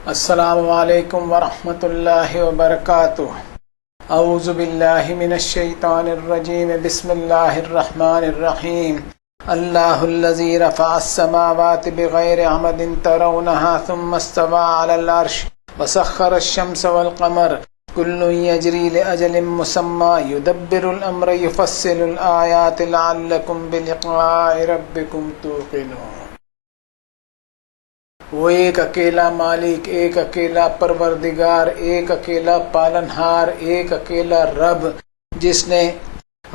السلام علیکم ورحمۃ اللہ وبرکاتہ۔ اعوذ باللہ من الشیطان الرجیم، بسم اللہ الرحمن الرحیم۔ اللہ الذی رفع السماوات بغیر عمد ترونها ثم استوى على العرش وسخر الشمس والقمر كل يجري لأجل مسمى يدبر الأمر يفصل الآيات لعلكم بلقاء ربكم توقنون۔ وہ ایک اکیلا مالک، ایک اکیلا پروردگار، ایک اکیلا پالنہار، ایک اکیلا رب، جس نے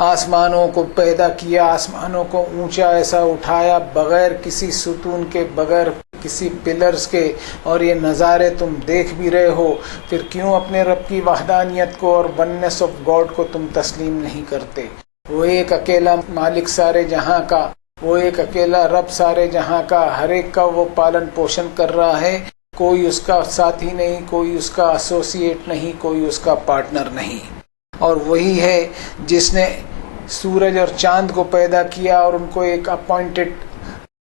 آسمانوں کو پیدا کیا، آسمانوں کو اونچا ایسا اٹھایا بغیر کسی ستون کے، بغیر کسی پلرز کے، اور یہ نظارے تم دیکھ بھی رہے ہو، پھر کیوں اپنے رب کی وحدانیت کو اور وننس آف گاڈ کو تم تسلیم نہیں کرتے؟ وہ ایک اکیلا مالک سارے جہاں کا، وہ ایک اکیلا رب سارے جہاں کا، ہر ایک کا وہ پالن پوشن کر رہا ہے، کوئی اس کا ساتھی نہیں، کوئی اس کا ایسوسیٹ نہیں، کوئی اس کا پارٹنر نہیں۔ اور وہی ہے جس نے سورج اور چاند کو پیدا کیا اور ان کو ایک اپوائنٹڈ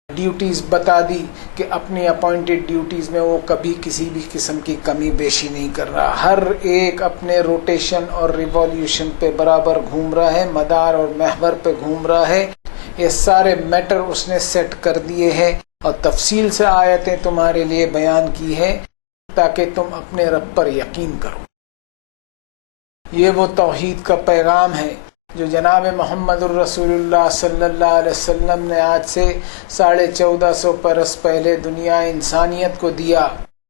ڈیوٹیز بتا دی کہ اپنی اپوائنٹڈ ڈیوٹیز میں وہ کبھی کسی بھی قسم کی کمی بیشی نہیں کر رہا، ہر ایک اپنے روٹیشن اور ریولیوشن پہ برابر گھوم رہا ہے، مدار اور محور پہ گھوم رہا ہے۔ یہ سارے میٹر اس نے سیٹ کر دیے ہیں اور تفصیل سے آیتیں تمہارے لیے بیان کی ہے تاکہ تم اپنے رب پر یقین کرو۔ یہ وہ توحید کا پیغام ہے جو جناب محمد الرسول اللہ صلی اللہ علیہ وسلم نے آج سے 1450 برس پہلے دنیا انسانیت کو دیا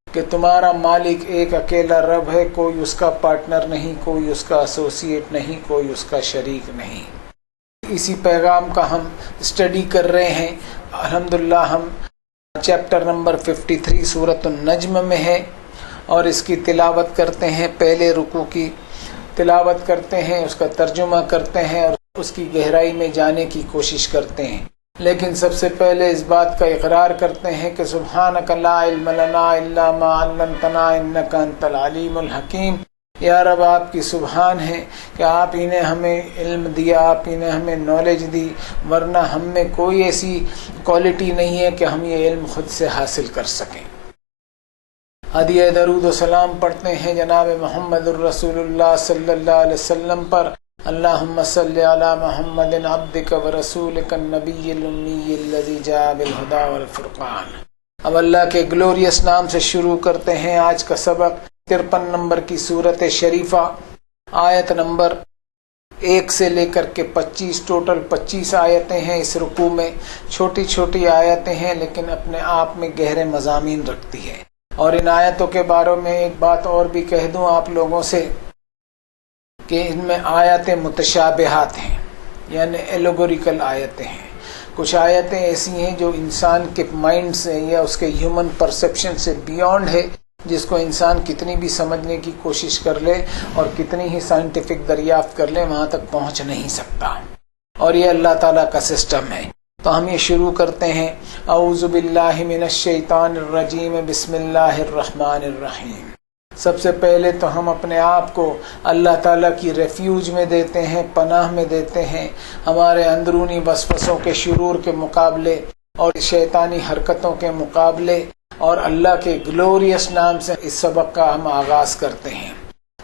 کہ تمہارا مالک ایک اکیلا رب ہے، کوئی اس کا پارٹنر نہیں، کوئی اس کا ایسوسیٹ نہیں، کوئی اس کا شریک نہیں۔ اسی پیغام کا ہم اسٹڈی کر رہے ہیں۔ الحمدللہ ہم چیپٹر نمبر 53 سورۃ النجم میں ہے اور اس کی تلاوت کرتے ہیں، پہلے رکوع کی تلاوت کرتے ہیں، اس کا ترجمہ کرتے ہیں اور اس کی گہرائی میں جانے کی کوشش کرتے ہیں۔ لیکن سب سے پہلے اس بات کا اقرار کرتے ہیں کہ سبحانک لا علم لنا الا ما علمتنا انک انت العلیم الحکیم۔ یا رب آپ کی سبحان ہے کہ آپ ہی نے ہمیں علم دیا، آپ ہی نے ہمیں نالج دی، ورنہ ہم میں کوئی ایسی کوالٹی نہیں ہے کہ ہم یہ علم خود سے حاصل کر سکیں۔ ہدیہ درود و سلام پڑھتے ہیں جناب محمد الرسول اللہ صلی اللہ علیہ وسلم پر۔ اللہم صلی علی محمد عبدک و رسولک النبی الامی الذی جاء بالہدی والفرقان۔ اب اللہ کے گلوریس نام سے شروع کرتے ہیں آج کا سبق۔ 53 نمبر کی سورت شریفہ، آیت نمبر 1 سے لے کر کے 25، ٹوٹل 25 آیتیں ہیں اس رکوع میں۔ چھوٹی چھوٹی آیتیں ہیں لیکن اپنے آپ میں گہرے مضامین رکھتی ہے۔ اور ان آیتوں کے بارے میں ایک بات اور بھی کہہ دوں آپ لوگوں سے کہ ان میں آیتیں متشابہات ہیں، یعنی ایلوگوریکل آیتیں ہیں۔ کچھ آیتیں ایسی ہیں جو انسان کے مائنڈ سے یا اس کے ہیومن پرسیپشن سے بیونڈ ہے، جس کو انسان کتنی بھی سمجھنے کی کوشش کر لے اور کتنی ہی سائنٹیفک دریافت کر لے وہاں تک پہنچ نہیں سکتا، اور یہ اللہ تعالیٰ کا سسٹم ہے۔ تو ہم یہ شروع کرتے ہیں۔ اعوذ باللہ من الشیطان الرجیم، بسم اللہ الرحمن الرحیم۔ سب سے پہلے تو ہم اپنے آپ کو اللہ تعالیٰ کی ریفیوج میں دیتے ہیں، پناہ میں دیتے ہیں، ہمارے اندرونی وسوسوں کے شرور کے مقابلے اور شیطانی حرکتوں کے مقابلے، اور اللہ کے گلوریس نام سے اس سبق کا ہم آغاز کرتے ہیں۔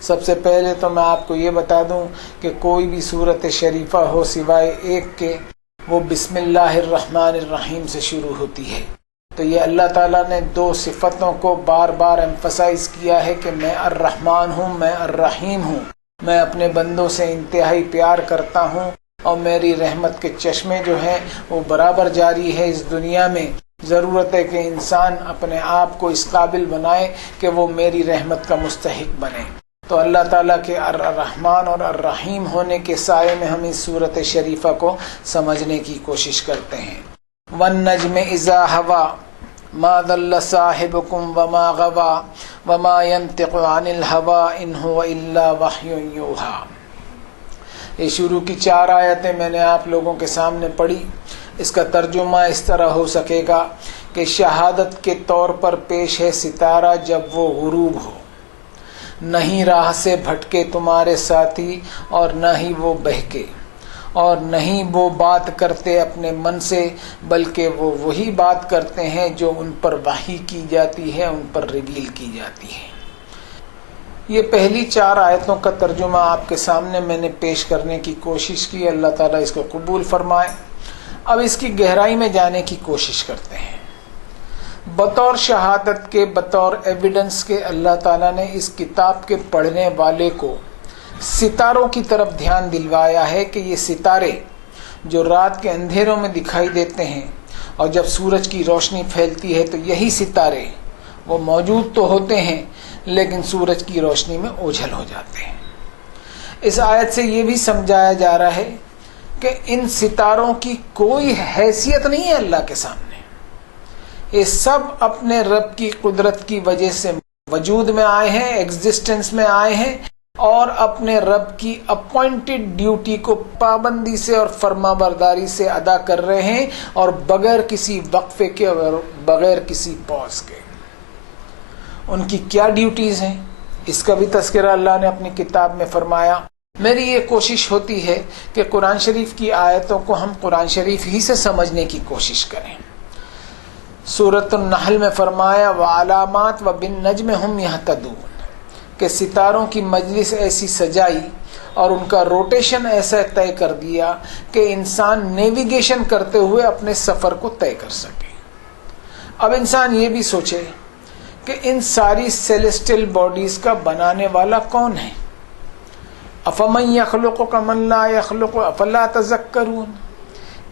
سب سے پہلے تو میں آپ کو یہ بتا دوں کہ کوئی بھی سورت شریفہ ہو سوائے ایک کے، وہ بسم اللہ الرحمن الرحیم سے شروع ہوتی ہے۔ تو یہ اللہ تعالیٰ نے 2 صفتوں کو بار بار ایمفسائز کیا ہے کہ میں الرحمن ہوں، میں الرحیم ہوں، میں اپنے بندوں سے انتہائی پیار کرتا ہوں، اور میری رحمت کے چشمے جو ہیں وہ برابر جاری ہے اس دنیا میں۔ ضرورت ہے کہ انسان اپنے آپ کو اس قابل بنائے کہ وہ میری رحمت کا مستحق بنے۔ تو اللہ تعالیٰ کے الرحمن اور الرحیم ہونے کے سائے میں ہم اس صورت شریفہ کو سمجھنے کی کوشش کرتے ہیں۔ والنجم اذا ہوا ما ضل صاحبکم وما غوا وما ينطق عن الهوى ان هو الا وحی یوحی۔ یہ شروع کی 4 آیتیں میں نے آپ لوگوں کے سامنے پڑھی۔ اس کا ترجمہ اس طرح ہو سکے گا کہ شہادت کے طور پر پیش ہے ستارہ جب وہ غروب ہو، نہیں راہ سے بھٹکے تمہارے ساتھی اور نہ ہی وہ بہکے، اور نہیں وہ بات کرتے اپنے من سے، بلکہ وہ وہی بات کرتے ہیں جو ان پر وحی کی جاتی ہے، ان پر ریویل کی جاتی ہے۔ یہ پہلی 4 آیتوں کا ترجمہ آپ کے سامنے میں نے پیش کرنے کی کوشش کی، اللہ تعالیٰ اس کو قبول فرمائے۔ اب اس کی گہرائی میں جانے کی کوشش کرتے ہیں۔ بطور شہادت کے، بطور ایویڈنس کے، اللہ تعالیٰ نے اس کتاب کے پڑھنے والے کو ستاروں کی طرف دھیان دلوایا ہے کہ یہ ستارے جو رات کے اندھیروں میں دکھائی دیتے ہیں اور جب سورج کی روشنی پھیلتی ہے تو یہی ستارے وہ موجود تو ہوتے ہیں لیکن سورج کی روشنی میں اوجھل ہو جاتے ہیں۔ اس آیت سے یہ بھی سمجھایا جا رہا ہے کہ ان ستاروں کی کوئی حیثیت نہیں ہے اللہ کے سامنے، یہ سب اپنے رب کی قدرت کی وجہ سے وجود میں آئے ہیں، ایگزسٹنس میں آئے ہیں، اور اپنے رب کی اپوائنٹڈ ڈیوٹی کو پابندی سے اور فرما برداری سے ادا کر رہے ہیں، اور بغیر کسی وقفے کے اور بغیر کسی پاز کے۔ ان کی کیا ڈیوٹیز ہیں اس کا بھی تذکرہ اللہ نے اپنی کتاب میں فرمایا۔ میری یہ کوشش ہوتی ہے کہ قرآن شریف کی آیتوں کو ہم قرآن شریف ہی سے سمجھنے کی کوشش کریں۔ سورۃ النحل میں فرمایا وعلامات وبالنجم هم يهتدون، کہ ستاروں کی مجلس ایسی سجائی اور ان کا روٹیشن ایسا طے کر دیا کہ انسان نیویگیشن کرتے ہوئے اپنے سفر کو طے کر سکے۔ اب انسان یہ بھی سوچے کہ ان ساری سیلیسٹل باڈیز کا بنانے والا کون ہے؟ افمن یخلق کمن لا یخلق افلا تذکرون۔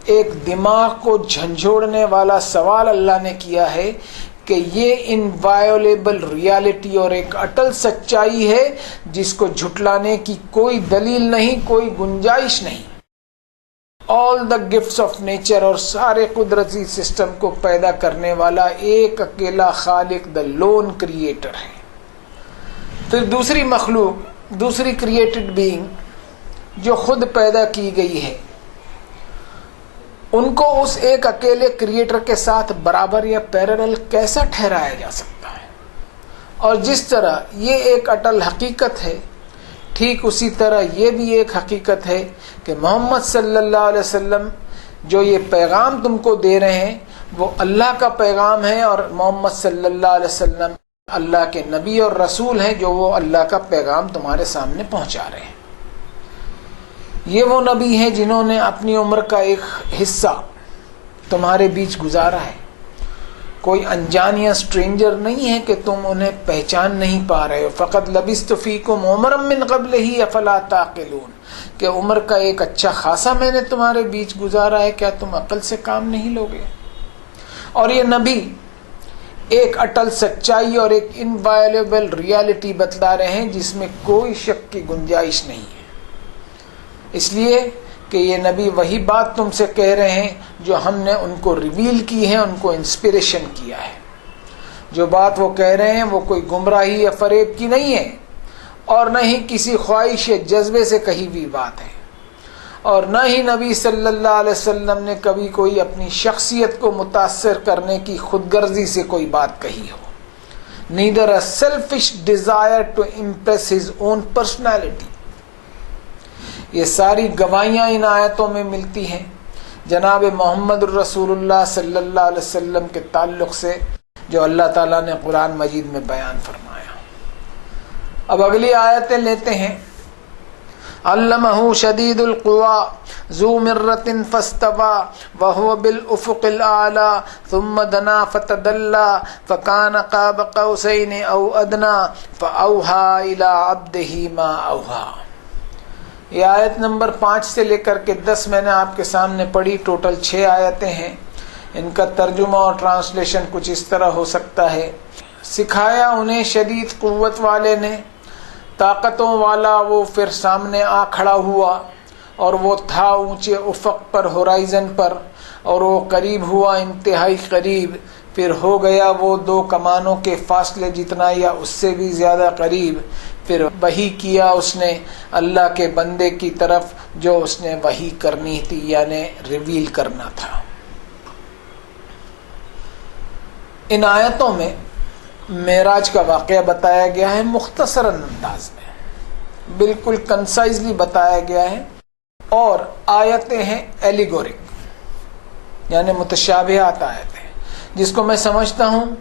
ایک دماغ کو جھنجھوڑنے والا سوال اللہ نے کیا ہے کہ یہ انوائولیبل ریالٹی اور ایک اٹل سچائی ہے جس کو جھٹلانے کی کوئی دلیل نہیں، کوئی گنجائش نہیں۔ آل دا گفٹس آف نیچر اور سارے قدرتی سسٹم کو پیدا کرنے والا ایک اکیلا خالق، دا لون کریٹر ہے۔ پھر دوسری مخلوق، دوسری کریٹڈ بینگ جو خود پیدا کی گئی ہے، ان کو اس ایک اکیلے کریٹر کے ساتھ برابر یا پیرلل کیسا ٹھہرایا جا سکتا ہے؟ اور جس طرح یہ ایک اٹل حقیقت ہے، ٹھیک اسی طرح یہ بھی ایک حقیقت ہے کہ محمد صلی اللہ علیہ وسلم جو یہ پیغام تم کو دے رہے ہیں وہ اللہ کا پیغام ہے، اور محمد صلی اللہ علیہ وسلم اللہ کے نبی اور رسول ہیں جو وہ اللہ کا پیغام تمہارے سامنے پہنچا رہے ہیں۔ یہ وہ نبی ہیں جنہوں نے اپنی عمر کا ایک حصہ تمہارے بیچ گزارا ہے۔ کوئی انجان یا اسٹرینجر نہیں ہے کہ تم انہیں پہچان نہیں پا رہے ہو۔ فقط لبثت فیکم عمرا من قبلہ افلا تعقلون، کہ عمر کا ایک اچھا خاصا میں نے تمہارے بیچ گزارا ہے، کیا تم عقل سے کام نہیں لوگے؟ اور یہ نبی ایک اٹل سچائی اور ایک انوائلیبل ریالٹی بتلا رہے ہیں جس میں کوئی شک کی گنجائش نہیں ہے، اس لیے کہ یہ نبی وہی بات تم سے کہہ رہے ہیں جو ہم نے ان کو ریویل کی ہے، ان کو انسپریشن کیا ہے۔ جو بات وہ کہہ رہے ہیں وہ کوئی گمراہی یا فریب کی نہیں ہے، اور نہ ہی کسی خواہش یا جذبے سے کہی ہوئی بات ہے، اور نہ ہی نبی صلی اللہ علیہ وسلم نے کبھی کوئی اپنی شخصیت کو متاثر کرنے کی خود غرضی سے کوئی بات کہی ہو۔ neither a selfish desire to impress his own personality۔ یہ ساری گواہیاں ان آیتوں میں ملتی ہیں جناب محمد الرسول اللہ صلی اللہ علیہ وسلم کے تعلق سے جو اللہ تعالیٰ نے قرآن مجید میں بیان فرمایا۔ اب اگلی آیتیں لیتے ہیں۔ علمہ شدید القوى ذو مرۃ فاستوى وهو بالافق الاعلى ثم دنا فتدلى فكان قاب قوسين او ادنى فاوحى الى عبده ما اوحى۔ یہ آیت نمبر 5 سے لے کر کے 10 میں نے آپ کے سامنے پڑھی، ٹوٹل 6 آیتیں ہیں۔ ان کا ترجمہ اور ٹرانسلیشن کچھ اس طرح ہو سکتا ہے۔ سکھایا انہیں شدید قوت والے نے، طاقتوں والا وہ پھر سامنے آ کھڑا ہوا، اور وہ تھا اونچے افق پر، ہورائزن پر، اور وہ قریب ہوا انتہائی قریب، پھر ہو گیا وہ 2 کمانوں کے فاصلے جتنا یا اس سے بھی زیادہ قریب، پھر وحی کیا اس نے اللہ کے بندے کی طرف جو اس نے وحی کرنی تھی، یعنی ریویل کرنا تھا۔ ان آیتوں میں معراج کا واقعہ بتایا گیا ہے، مختصر انداز میں، بالکل کنسائزلی بتایا گیا ہے۔ اور آیتیں ہیں ایلیگورک یعنی متشابہات آیتیں، جس کو میں سمجھتا ہوں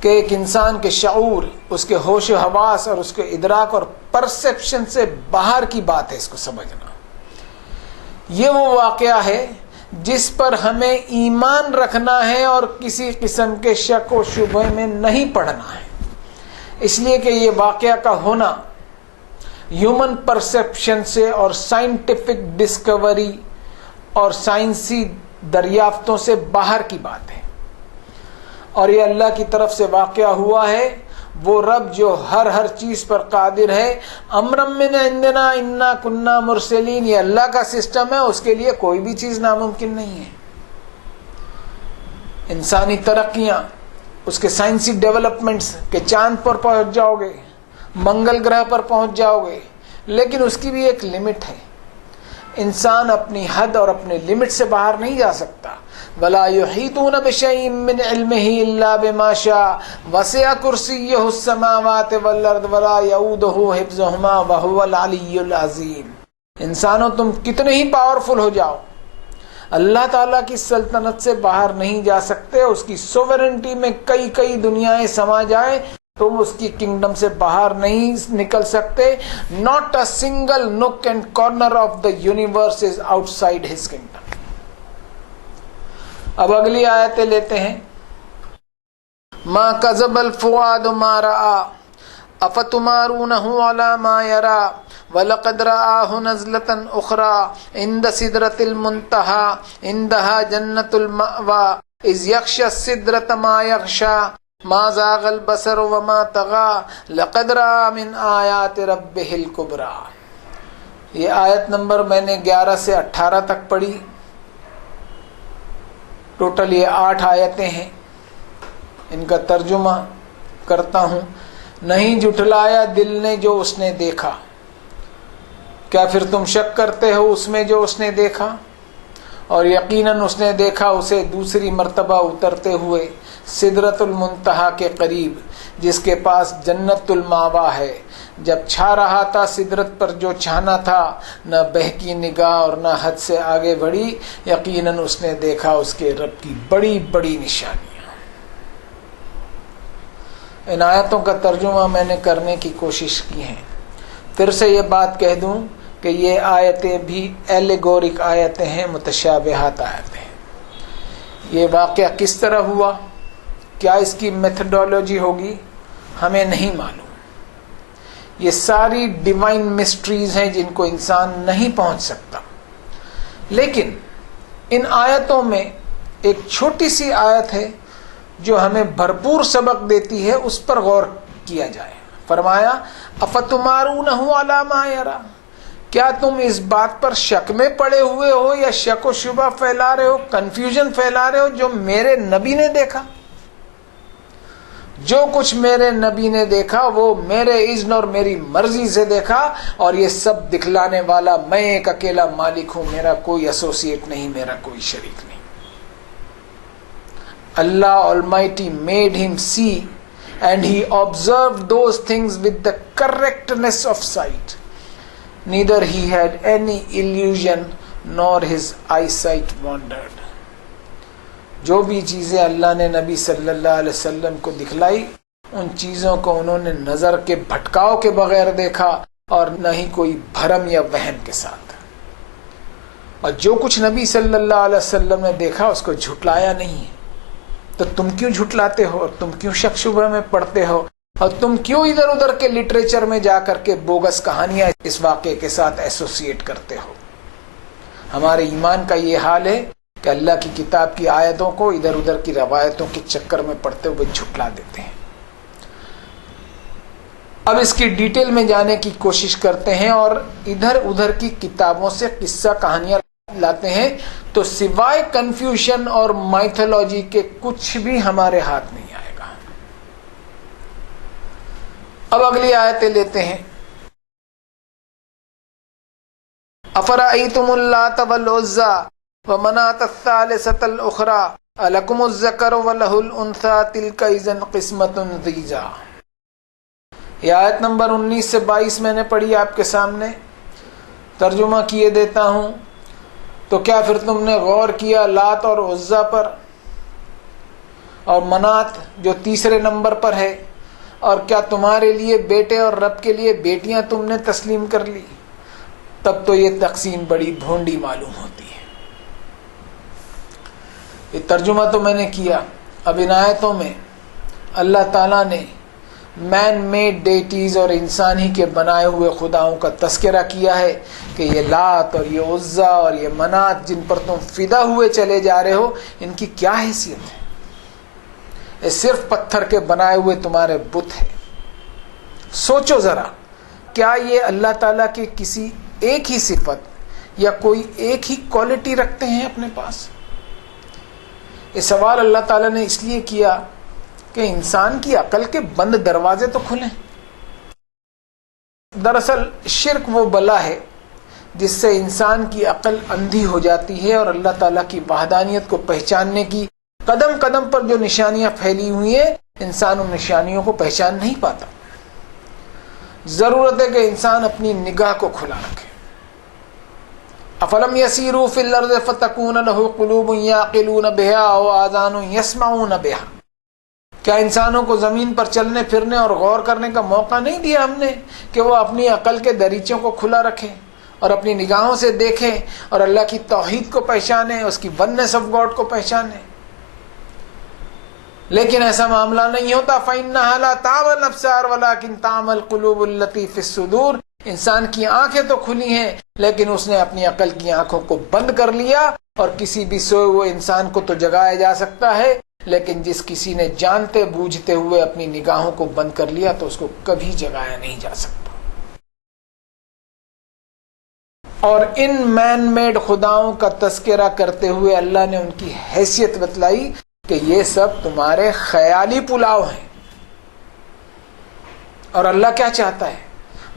کہ ایک انسان کے شعور، اس کے ہوش و حواس اور اس کے ادراک اور پرسیپشن سے باہر کی بات ہے اس کو سمجھنا۔ یہ وہ واقعہ ہے جس پر ہمیں ایمان رکھنا ہے اور کسی قسم کے شک و شبہ میں نہیں پڑنا ہے، اس لیے کہ یہ واقعہ کا ہونا ہیومن پرسیپشن سے اور سائنٹیفک ڈسکوری اور سائنسی دریافتوں سے باہر کی بات ہے، اور یہ اللہ کی طرف سے واقعہ ہوا ہے۔ وہ رب جو ہر چیز پر قادر ہے، امرم من عندنا انا کننا مرسلین، یہ اللہ کا سسٹم ہے، اس کے لیے کوئی بھی چیز ناممکن نہیں ہے۔ انسانی ترقیاں، اس کے سائنسی ڈیولپمنٹس کہ چاند پر پہنچ جاؤ گے، منگل گرہ پر پہنچ جاؤ گے، لیکن اس کی بھی ایک لمٹ ہے۔ انسان اپنی حد اور اپنے لمٹ سے باہر نہیں جا سکتا۔ وَلَا يُحِيطُونَ بِشَيْءٍ مِّنْ عِلْمِهِ إِلَّا بِمَا شَاءَ وَسِعَ كُرْسِيُّهُ السَّمَاوَاتِ وَالْأَرْضَ وَلَا يَئُودُهُ حِفْظُهُمَا وَهُوَ الْعَلِيُّ الْعَظِيمُ۔ انسانوں تم کتنے ہی پاورفل ہو جاؤ، اللہ تعالیٰ کی سلطنت سے باہر نہیں جا سکتے۔ اس کی سوورنٹی میں کئی دنیایں سما جائیں، تم اس کی کنگڈم سے باہر نہیں نکل سکتے۔ Not a single knock and corner of the universe is out side his kingdom. اب اگلی آیتیں لیتے ہیں۔ ما کذب الفؤاد ما رأى افتمارونه على ما يرى وَلَقَدْ رَآهُ نَزْلَةً أُخْرَى عِنْدَ سِدْرَةِ الْمُنْتَهَى عِنْدَهَا جَنَّةُ الْمَأْوَى إِذْ يَغْشَى السِّدْرَةَ مَا يَغْشَى مَا زَاغَ الْبَصَرُ وَمَا طَغَى لَقَدْ رَآَ مِنْ آيَاتِ رَبِّهِ الْكُبْرَى۔ یہ آیت نمبر میں نے 11 سے 18 تک پڑھی، ٹوٹل یہ 8 آیتیں ہیں۔ ان کا ترجمہ کرتا ہوں۔ نہیں جھٹلایا دل نے جو اس نے دیکھا، کیا پھر تم شک کرتے ہو اس میں جو اس نے دیکھا؟ اور یقیناً اس نے دیکھا اسے دوسری مرتبہ اترتے ہوئے سدرۃ المنتہا کے قریب، جس کے پاس جنت الماوا ہے۔ جب چھا رہا تھا سدرت پر جو چھانا تھا، نہ بہکی نگاہ اور نہ حد سے آگے بڑھی، یقیناً اس نے دیکھا اس کے رب کی بڑی بڑی نشانیاں۔ ان آیتوں کا ترجمہ میں نے کرنے کی کوشش کی ہے۔ پھر سے یہ بات کہہ دوں کہ یہ آیتیں بھی ایلیگورک آیتیں ہیں، متشابہات آیتیں ہیں۔ یہ واقعہ کس طرح ہوا، کیا اس کی میتھڈولوجی ہوگی، ہمیں نہیں معلوم۔ یہ ساری ڈیوائن مسٹریز ہیں جن کو انسان نہیں پہنچ سکتا، لیکن ان آیتوں میں ایک چھوٹی سی آیت ہے جو ہمیں بھرپور سبق دیتی ہے، اس پر غور کیا جائے۔ فرمایا افتمارونہ علی ما یری، کیا تم اس بات پر شک میں پڑے ہوئے ہو یا شک و شبہ پھیلا رہے ہو، کنفیوژن پھیلا رہے ہو جو میرے نبی نے دیکھا؟ جو کچھ میرے نبی نے دیکھا وہ میرے اذن اور میری مرضی سے دیکھا، اور یہ سب دکھلانے والا میں ایک اکیلا مالک ہوں، میرا کوئی ایسوسیٹ نہیں، میرا کوئی شریک نہیں۔ Allah Almighty made him see and he observed those things with the correctness of sight. Neither he had any illusion nor his eyesight wandered. جو بھی چیزیں اللہ نے نبی صلی اللہ علیہ وسلم کو دکھلائی، ان چیزوں کو انہوں نے نظر کے بھٹکاؤ کے بغیر دیکھا اور نہ ہی کوئی بھرم یا وہم کے ساتھ۔ اور جو کچھ نبی صلی اللہ علیہ وسلم نے دیکھا اس کو جھٹلایا نہیں ہے۔ تو تم کیوں جھٹلاتے ہو، اور تم کیوں شک شبہ میں پڑتے ہو، اور تم کیوں ادھر ادھر کے لٹریچر میں جا کر کے بوگس کہانیاں اس واقعے کے ساتھ ایسوسیٹ کرتے ہو؟ ہمارے ایمان کا یہ حال ہے کہ اللہ کی کتاب کی آیتوں کو ادھر ادھر کی روایتوں کے چکر میں پڑتے ہوئے جھٹلا دیتے ہیں۔ اب اس کی ڈیٹیل میں جانے کی کوشش کرتے ہیں اور ادھر ادھر کی کتابوں سے قصہ کہانیاں لاتے ہیں، تو سوائے کنفیوژن اور مائتھولوجی کے کچھ بھی ہمارے ہاتھ نہیں آئے گا۔ اب اگلی آیتیں لیتے ہیں۔ افرأیتم اللات والعزی ومناۃ الثالثۃ الاخری الکم الذکر ولہ الانثی تلک اذا قسمۃ ضیزی۔ یہ آیت نمبر 19 سے 22 میں نے پڑھی آپ کے سامنے، ترجمہ کیے دیتا ہوں۔ تو کیا پھر تم نے غور کیا لات اور عزا پر اور منات جو تیسرے نمبر پر ہے؟ اور کیا تمہارے لیے بیٹے اور رب کے لیے بیٹیاں تم نے تسلیم کر لی؟ تب تو یہ تقسیم بڑی بھونڈی معلوم ہوتی ہے۔ یہ ترجمہ تو میں نے کیا۔ اب ان آیتوں میں اللہ تعالیٰ نے مین میڈ ڈیٹیز اور انسان ہی کے بنائے ہوئے خداؤں کا تذکرہ کیا ہے کہ یہ لات اور یہ عزا اور یہ منات جن پر تم فدا ہوئے چلے جا رہے ہو، ان کی کیا حیثیت ہے؟ یہ صرف پتھر کے بنائے ہوئے تمہارے بت ہیں۔ سوچو ذرا، کیا یہ اللہ تعالیٰ کے کسی ایک ہی صفت یا کوئی ایک ہی کوالٹی رکھتے ہیں اپنے پاس؟ یہ سوال اللہ تعالیٰ نے اس لیے کیا کہ انسان کی عقل کے بند دروازے تو کھلیں۔ دراصل شرک وہ بلا ہے جس سے انسان کی عقل اندھی ہو جاتی ہے اور اللہ تعالیٰ کی وحدانیت کو پہچاننے کی قدم قدم پر جو نشانیاں پھیلی ہوئی ہیں، انسان ان نشانیوں کو پہچان نہیں پاتا۔ ضرورت ہے کہ انسان اپنی نگاہ کو کھلا رکھے۔ افلم یسیروا فی الارض فتکون لہ قلوب یعقلون بہا او آذان یسمعون بہا۔ کیا انسانوں کو زمین پر چلنے پھرنے اور غور کرنے کا موقع نہیں دیا ہم نے کہ وہ اپنی عقل کے دریچوں کو کھلا رکھیں اور اپنی نگاہوں سے دیکھیں اور اللہ کی توحید کو پہچانیں، اس کی وننس آف گاڈ کو پہچانیں؟ لیکن ایسا معاملہ نہیں ہوتا۔ فَإِنَّهَا لَا تَعْمَى الْأَبْصَارُ وَلَكِنْ تَعْمَى الْقُلُوبُ الَّتِي فِي الصُّدُورِ۔ انسان کی آنکھیں تو کھلی ہیں لیکن اس نے اپنی عقل کی آنکھوں کو بند کر لیا، اور کسی بھی سوئے ہوئے انسان کو تو جگایا جا سکتا ہے، لیکن جس کسی نے جانتے بوجھتے ہوئے اپنی نگاہوں کو بند کر لیا تو اس کو کبھی جگایا نہیں جا سکتا۔ اور ان مین میڈ خداؤں کا تذکرہ کرتے ہوئے اللہ نے ان کی حیثیت بتلائی کہ یہ سب تمہارے خیالی پلاؤ ہیں۔ اور اللہ کیا چاہتا ہے؟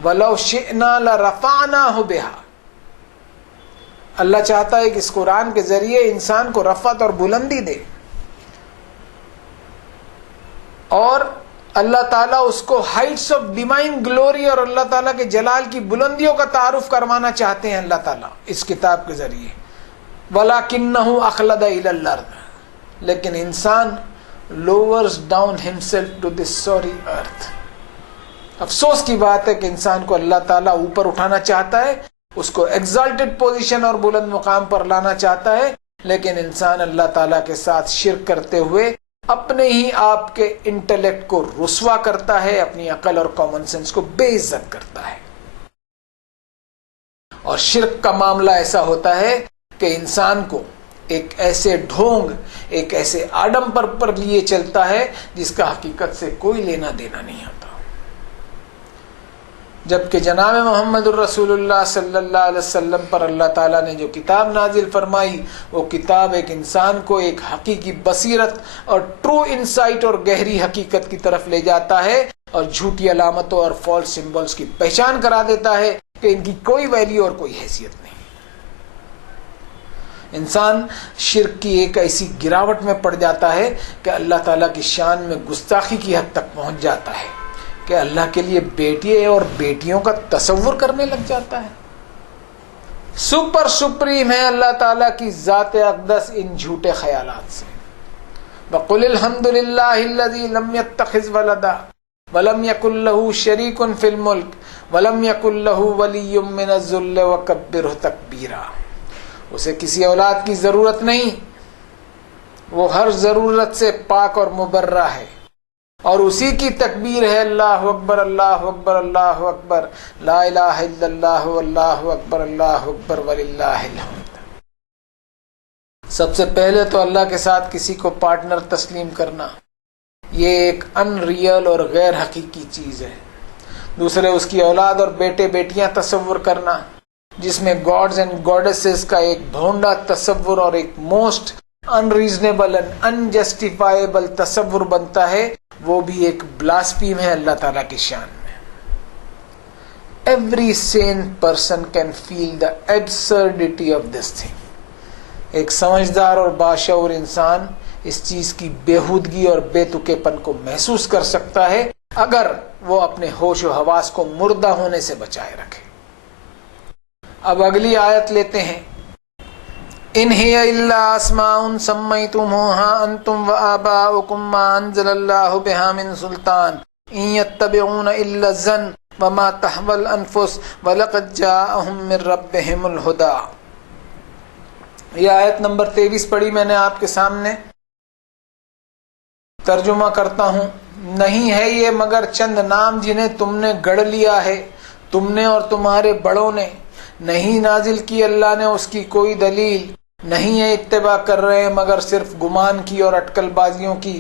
وَلَوْ شِئْنَا لَرَفَعْنَاهُ بِهَا۔ اللہ چاہتا ہے کہ اس قرآن کے ذریعے انسان کو رفعت اور بلندی دے، اور اللہ تعالیٰ اس کو ہائٹس آف ڈیوائن گلوری اور اللہ تعالیٰ کے جلال کی بلندیوں کا تعارف کروانا چاہتے ہیں اللہ تعالیٰ اس کتاب کے ذریعے۔ وَلَكِنَّهُ أَخْلَدَ إِلَى الْأَرْضِ، لیکن انسان lowers down himself to this sorry earth۔ افسوس کی بات ہے کہ انسان کو اللہ تعالیٰ اوپر اٹھانا چاہتا ہے، اس کو ایگزالٹڈ پوزیشن اور بلند مقام پر لانا چاہتا ہے، لیکن انسان اللہ تعالیٰ کے ساتھ شرک کرتے ہوئے اپنے ہی آپ کے انٹلیکٹ کو رسوا کرتا ہے، اپنی عقل اور کامن سینس کو بے عزت کرتا ہے۔ اور شرک کا معاملہ ایسا ہوتا ہے کہ انسان کو ایک ایسے ڈھونگ، ایک ایسے آڈمبر پر لیے چلتا ہے جس کا حقیقت سے کوئی لینا دینا نہیں ہوتا۔ جبکہ جناب محمد الرسول اللہ صلی اللہ علیہ وسلم پر اللہ تعالیٰ نے جو کتاب نازل فرمائی، وہ کتاب ایک انسان کو ایک حقیقی بصیرت اور ٹرو انسائٹ اور گہری حقیقت کی طرف لے جاتا ہے، اور جھوٹی علامتوں اور فالس سمبلز کی پہچان کرا دیتا ہے کہ ان کی کوئی ویلیو اور کوئی حیثیت نہیں۔ انسان شرک کی ایک ایسی گراوٹ میں پڑ جاتا ہے کہ اللہ تعالیٰ کی شان میں گستاخی کی حد تک پہنچ جاتا ہے کہ اللہ کے لیے بیٹے اور بیٹیوں کا تصور کرنے لگ جاتا ہے۔ سپر سپریم ہے اللہ تعالیٰ کی ذات اقدس ان جھوٹے خیالات سے۔ وَقُلِ الْحَمْدُ لِلَّهِ الَّذِي لَمْ يَتَّخِذْ وَلَدًا وَلَمْ يَكُنْ لَهُ شَرِيكٌ فِي الْمُلْكِ وَلَمْ يَكُنْ لَهُ وَلِيٌّ مِّنَ الذُّلِّ وَكَبِّرْهُ تَكْبِيرًا۔ اسے کسی اولاد کی ضرورت نہیں، وہ ہر ضرورت سے پاک اور مبرہ ہے، اور اسی کی تکبیر ہے اللہ اکبر اللہ اکبر اللہ اکبر، لا الہ الا اللہ اللہ اکبر اللہ اکبر وللہ الحمد۔ سب سے پہلے تو اللہ کے ساتھ کسی کو پارٹنر تسلیم کرنا یہ ایک ان ریئل اور غیر حقیقی چیز ہے۔ دوسرے اس کی اولاد اور بیٹے بیٹیاں تصور کرنا جس میں گاڈز اینڈ گاڈیسز کا ایک بھونڈا تصور اور ایک موسٹ انریزنیبل اینڈ انجسٹیفائیبل تصور بنتا ہے، وہ بھی ایک بلاسفیم ہے اللہ تعالیٰ کی شان میں۔ Every sane person can feel the absurdity of this thing۔ ایک سمجھدار اور باشعور انسان اس چیز کی بےہودگی اور بے تکے پن کو محسوس کر سکتا ہے اگر وہ اپنے ہوش و حواس کو مردہ ہونے سے بچائے رکھے۔ اب اگلی آیت لیتے ہیں۔ ان ہی الا اسماء سمیتموها انتم وآباؤکم ما انزل اللہ بها من سلطان ان یتبعون الا الظن وما تحوی الانفس ولقد جاءهم من ربهم الہدی. یہ آیت نمبر 23 پڑھی میں نے آپ کے سامنے. ترجمہ کرتا ہوں. نہیں ہے یہ مگر چند نام جنہیں تم نے گڑھ لیا ہے، تم نے اور تمہارے بڑوں نے. نہیں نازل کی اللہ نے اس کی کوئی دلیل، نہیں ہے اتباع کر رہے ہیں مگر صرف گمان کی اور اٹکل بازیوں کی،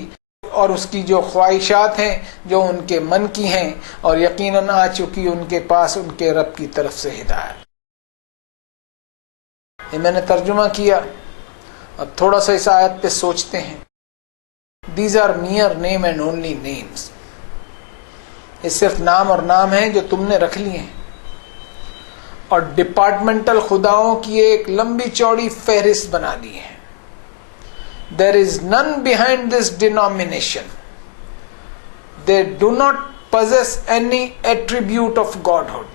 اور اس کی جو خواہشات ہیں جو ان کے من کی ہیں، اور یقیناً آ چکی ان کے پاس ان کے رب کی طرف سے ہدایت. یہ میں نے ترجمہ کیا. اب تھوڑا سا اس آیت پہ سوچتے ہیں. These are mere name and only names. یہ صرف نام اور نام ہیں جو تم نے رکھ لیے ہیں، اور ڈپارٹمنٹل خداؤں کی ایک لمبی چوڑی فہرست بنا دی ہے. There is none behind this denomination. They do not possess any attribute of godhood.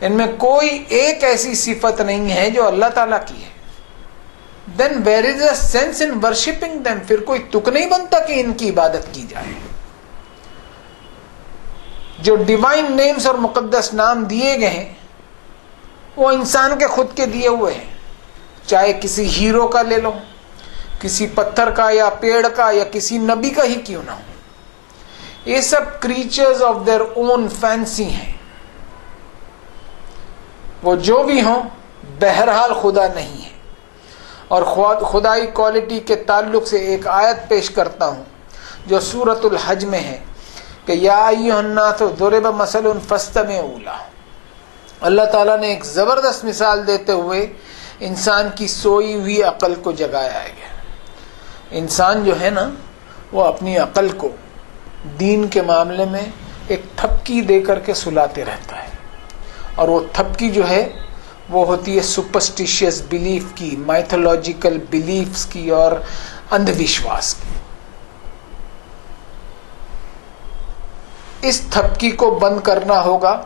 ان میں کوئی ایک ایسی صفت نہیں ہے جو اللہ تعالیٰ کی ہے. Then where is a sense in worshipping them? پھر کوئی تک نہیں بنتا کہ ان کی عبادت کی جائے. جو ڈیوائن نیمز اور مقدس نام دیے گئے ہیں وہ انسان کے خود کے دیے ہوئے ہیں، چاہے کسی ہیرو کا لے لو، کسی پتھر کا یا پیڑ کا یا کسی نبی کا ہی کیوں نہ ہو. یہ سب creatures of their own fancy ہیں. وہ جو بھی ہوں بہرحال خدا نہیں ہے. اور خدائی کوالٹی کے تعلق سے ایک آیت پیش کرتا ہوں جو سورۃ الحج میں ہے کہ یا ایھا الناس ضرب مثل فاستمعوا لہ. اللہ تعالیٰ نے ایک زبردست مثال دیتے ہوئے انسان کی سوئی ہوئی عقل کو جگایا ہے. انسان جو ہے نا وہ اپنی عقل کو دین کے معاملے میں ایک تھپکی دے کر کے سلاتے رہتا ہے، اور وہ تھپکی جو ہے وہ ہوتی ہے سپرسٹیشیس بلیف کی، مائتھولوجیکل بلیفز کی اور اندھ وشواس کی. اس تھپکی کو بند کرنا ہوگا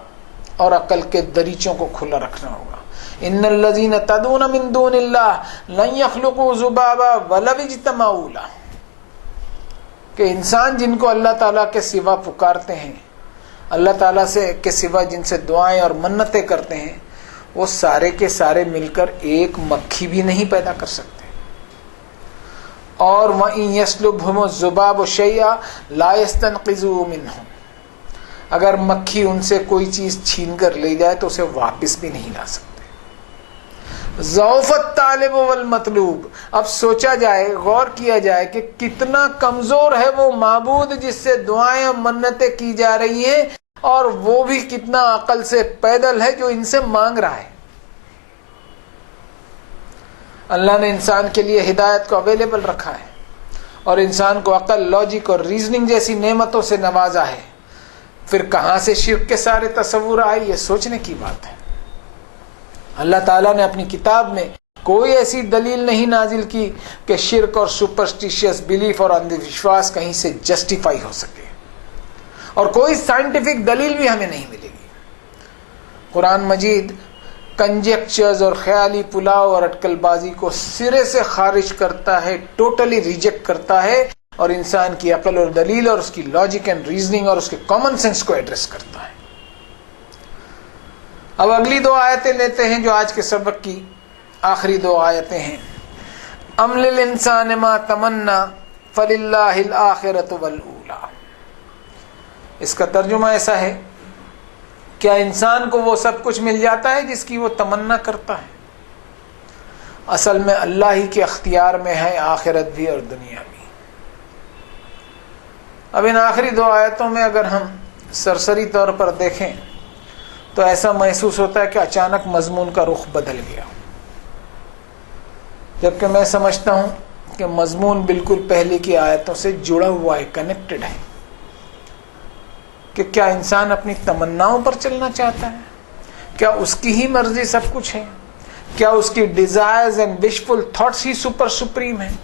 اور عقل کے دریچوں کو کھلا رکھنا ہوگا. ان الذین تدعون من دون اللہ لن یخلقوا ذبابا ولو اجتمعوا لہ. کہ انسان جن کو اللہ تعالیٰ کے سوا پکارتے ہیں، اللہ تعالیٰ سے کے سوا جن سے دعائیں اور منتیں کرتے ہیں، وہ سارے کے سارے مل کر ایک مکھی بھی نہیں پیدا کر سکتے. اور وَإِن يَسْلُبْهُمُ الذُّبَابُ شَيْئًا لَا يَسْتَنْقِذُوهُ مِنْهُ. اگر مکھی ان سے کوئی چیز چھین کر لے جائے تو اسے واپس بھی نہیں لا سکتے. ضعف الطالب والمطلوب. اب سوچا جائے، غور کیا جائے کہ کتنا کمزور ہے وہ معبود جس سے دعائیں اور منتیں کی جا رہی ہیں، اور وہ بھی کتنا عقل سے پیدل ہے جو ان سے مانگ رہا ہے. اللہ نے انسان کے لیے ہدایت کو اویلیبل رکھا ہے اور انسان کو عقل، لاجک اور ریزننگ جیسی نعمتوں سے نوازا ہے. پھر کہاں سے شرک کے سارے تصور آئے، یہ سوچنے کی بات ہے. اللہ تعالیٰ نے اپنی کتاب میں کوئی ایسی دلیل نہیں نازل کی کہ شرک اور سپرسٹیشیس بلیف اور اندھ وشواس کہیں سے جسٹیفائی ہو سکے، اور کوئی سائنٹیفک دلیل بھی ہمیں نہیں ملے گی. قرآن مجید کنجیکچرز اور خیالی پلاؤ اور اٹکل بازی کو سرے سے خارج کرتا ہے، ٹوٹلی ریجیکٹ کرتا ہے، اور انسان کی عقل اور دلیل اور اس کی لاجک اینڈ ریزننگ اور اس کے کامن سینس کو ایڈریس کرتا ہے. اب اگلی دو آیتیں لیتے ہیں جو آج کے سبق کی آخری دو آیتیں ہیں. ام للانسان ما تمنا فللہ الآخرۃ والأولی. اس کا ترجمہ ایسا ہے، کیا انسان کو وہ سب کچھ مل جاتا ہے جس کی وہ تمنا کرتا ہے؟ اصل میں اللہ ہی کے اختیار میں ہے آخرت بھی اور دنیا بھی. اب ان آخری دو آیتوں میں اگر ہم سرسری طور پر دیکھیں تو ایسا محسوس ہوتا ہے کہ اچانک مضمون کا رخ بدل گیا، جبکہ میں سمجھتا ہوں کہ مضمون بالکل پہلے کی آیتوں سے جڑا ہوا ہے، کنیکٹڈ ہے. کہ کیا انسان اپنی تمناؤں پر چلنا چاہتا ہے؟ کیا اس کی ہی مرضی سب کچھ ہے؟ کیا اس کی desires and wishful thoughts he supreme ہیں؟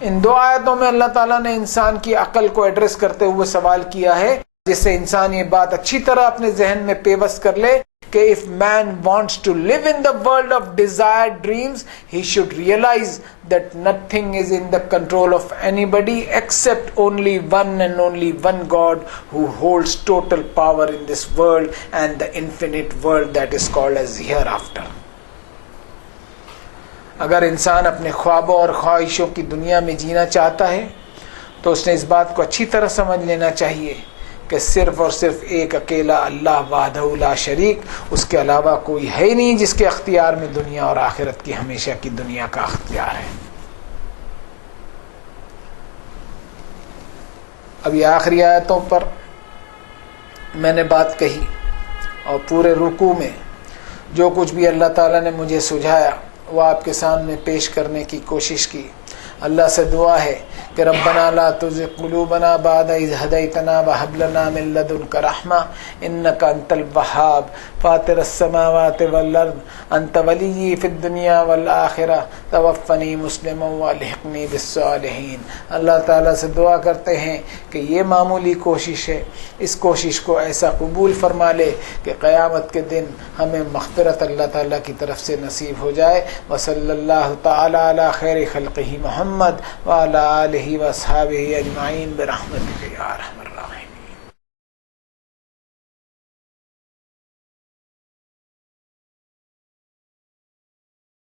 ان دو آیتوں میں اللہ تعالیٰ نے انسان کی عقل کو ایڈریس کرتے ہوئے سوال کیا ہے، جس سے انسان یہ بات اچھی طرح اپنے ذہن میں پیوست کر لے کہ if man wants to live in the world of desired dreams, he should realize that nothing is in the control of anybody except only one and only one God who holds total power in this world and the infinite world that is called as hereafter. اگر انسان اپنے خوابوں اور خواہشوں کی دنیا میں جینا چاہتا ہے تو اس نے اس بات کو اچھی طرح سمجھ لینا چاہیے کہ صرف اور صرف ایک اکیلا اللہ وحدہ لا شریک، اس کے علاوہ کوئی ہے نہیں جس کے اختیار میں دنیا اور آخرت کی ہمیشہ کی دنیا کا اختیار ہے. ابھی آخری آیتوں پر میں نے بات کہی اور پورے رکوع میں جو کچھ بھی اللہ تعالیٰ نے مجھے سجھایا وہ آپ کے سامنے پیش کرنے کی کوشش کی. اللہ سے دعا ہے کہ ربنا لا تزغ قلوبنا بعد اذ هديتنا وهب لنا من لدنك رحمة انك انت الوهاب فاطر السماوات والارض انت ولي في الدنيا والآخرة توفني مسلما والحقني بالصالحين. اللہ تعالیٰ سے دعا کرتے ہیں کہ یہ معمولی کوشش ہے، اس کوشش کو ایسا قبول فرما لے کہ قیامت کے دن ہمیں مغفرت اللہ تعالیٰ کی طرف سے نصیب ہو جائے. وصلی اللہ تعالی علی خیر خلقہ محمد وعلی آلہ واصحابہ اجمعین برحمتک یا ارحم